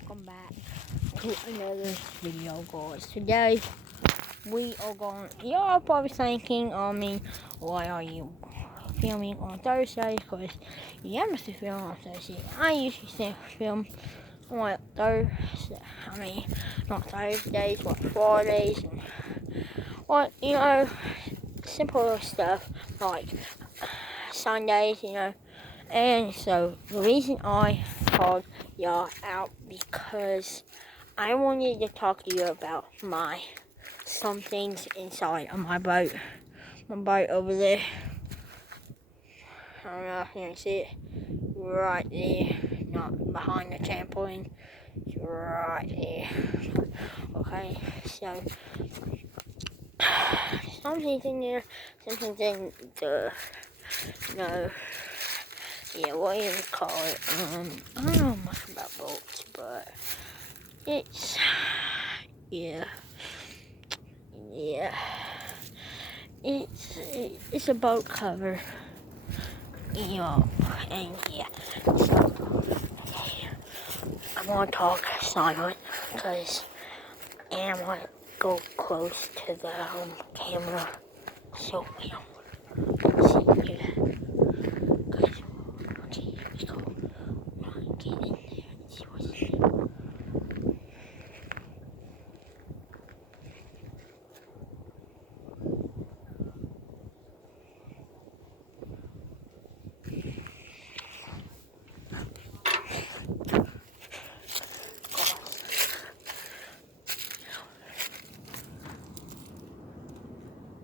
welcome back to another video, guys. Today we are going. Y'all probably thinking, why are you filming on Thursday? Because you have to film on Thursday. I usually film on Thursday. Not Thursdays, but Fridays, and simple stuff like Sundays, And so the reason I called y'all out because I wanted to talk to you about some things inside of my boat. My boat over there. I don't know if you can see it. Right there. Not behind the trampoline. It's right there. Okay, so something's in there. Something's in the what do you call it? I don't know much about boats, but it's it's a boat cover. And so I'm gonna talk silent because I want to go close to the camera so we don't see it.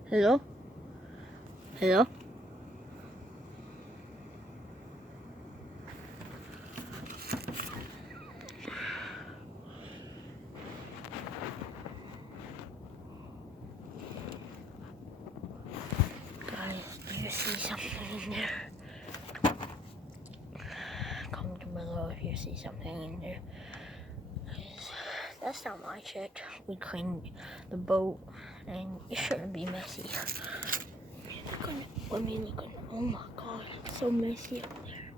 Hello? Hello? Guys, do you see something in there? Comment below if you see something in there. That's not my shit. We cleaned the boat and it shouldn't be messy. Oh my god, it's so messy up there.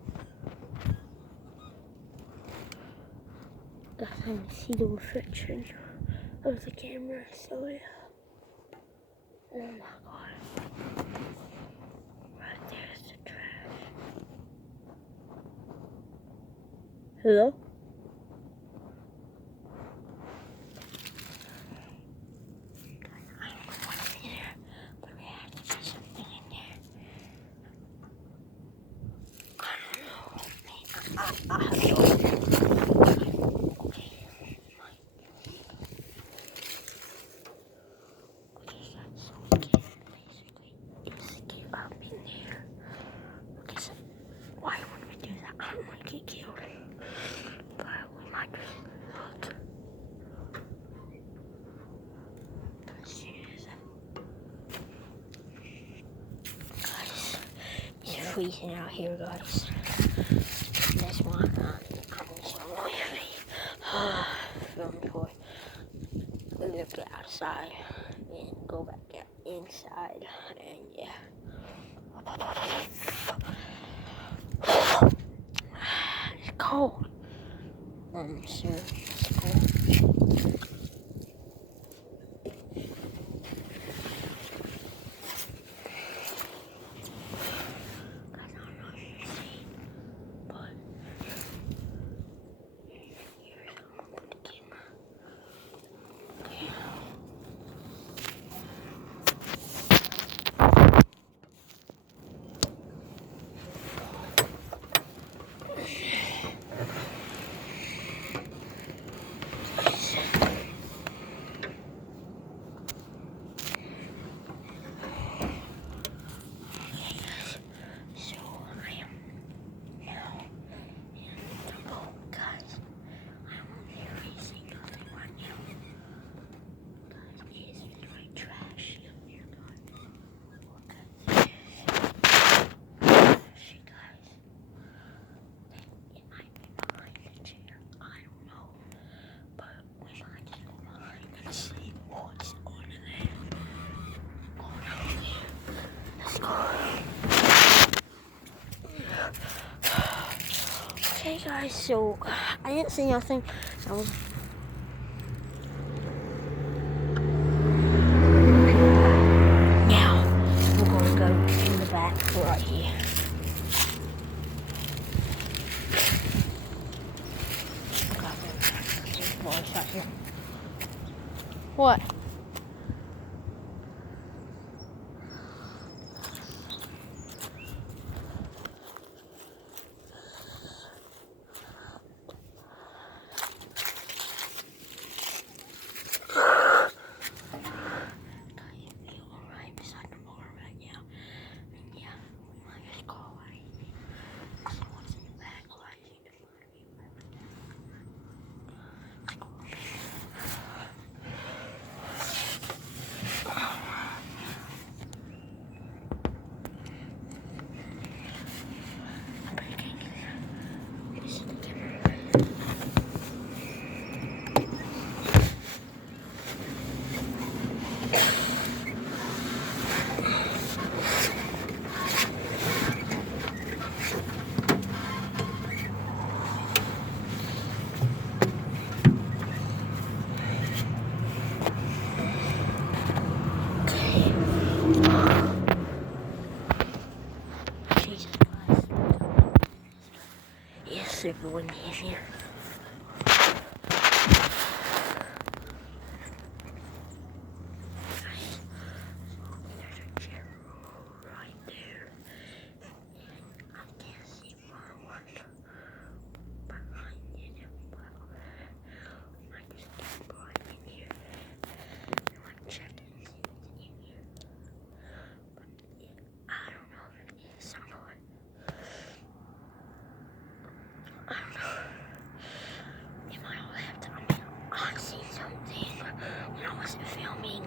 Guys, I can see the reflection of the camera, so yeah. Oh my god. Right there's the trash. Hello? I have to open it. Okay. So basically, it's get up in there. Okay, so why would we do that? I don't want to get killed. But we might just look. Guys, it's freezing out here, guys. That's why I'm so annoyed. Film before I look outside and go back out inside, and yeah. It's cold. So it's cold. guys, so I didn't see nothing. Now we're gonna go in the back right here. What? Jesus Christ. Yes, super windy in here. There's a chair right there. I can't see forward behind it. I just keep going in here. I check and see what's in here. But I don't know if it is or not. I don't know. It might all have to. I seen something when I wasn't filming.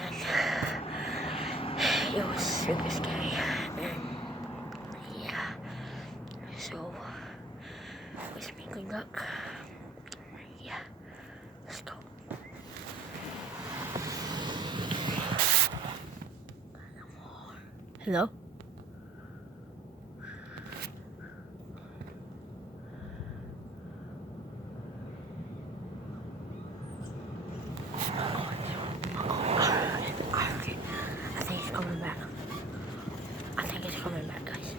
And it was super scary. And yeah. So wish me good luck. Yeah. Let's go. Hello? I think it's coming back. I think it's coming back, guys.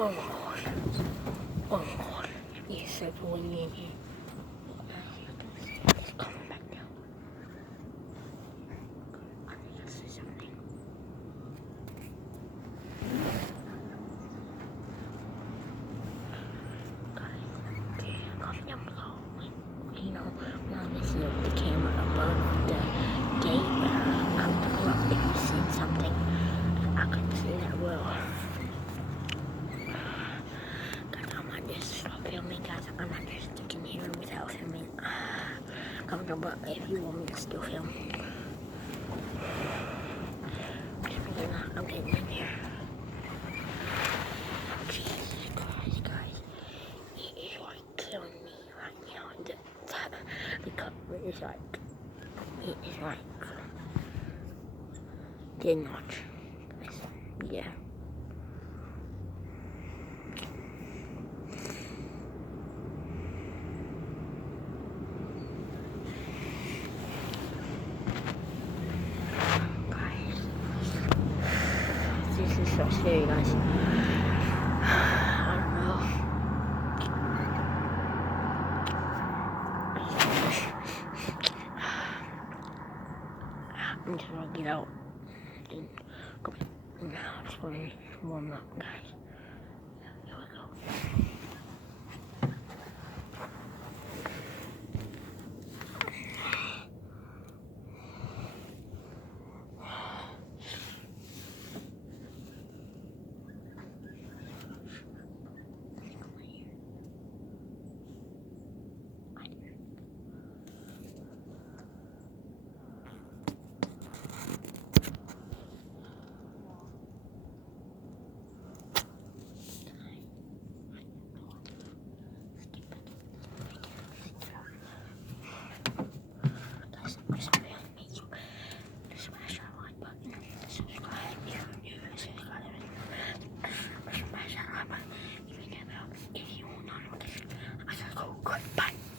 Oh my god. Oh my god. It's so windy in here. It's coming back now. I think I see something. Guys, comment down below. You know, when I see the camera above the gate, I'm talking about if you see something. I couldn't see that well. Guys, I might just stop filming, guys. I might just stick in here without filming. Comment down below if you want me to still film. I'm getting in here. Jesus Christ, guys. It is like killing me right now. The cover is like, it is like, did not. Yeah. Guys, this is so scary, guys. I don't know. I'm just gonna get out and go back. Now, just want to warm up, guys.